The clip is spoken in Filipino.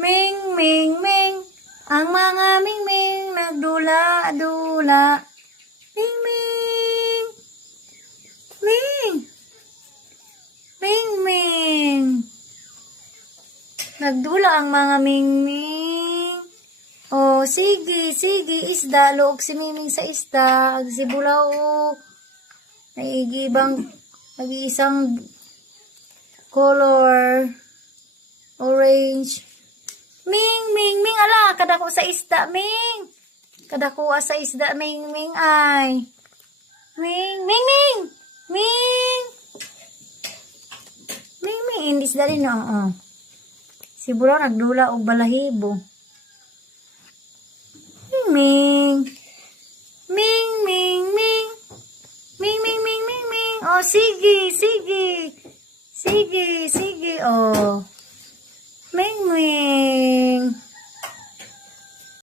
Ming, ming, ming. Ang mga ming-ming nagdula-dula. Ming, ming. Ming. Ming, ming. Nagdula ang mga ming-ming. Oh, sige, sige, isda. Luog si Miming sa isda. Agsibulaw. Naigibang, nag-iisang color. Orange. Ming, Ming, Ming, ala, kadako sa isda, Ming. Kadako sa isda, Ming, Ming, ay. Ming, Ming, Ming. Ming. Ming, Ming, hindi isda rin, oo. Si Bulaw nagdula og balahibo. Ming, Ming. Ming, Ming, Ming. Ming, Ming, Ming, Ming, Ming. Oh, sige, sige. Sige, sige, oh. Ming, Ming.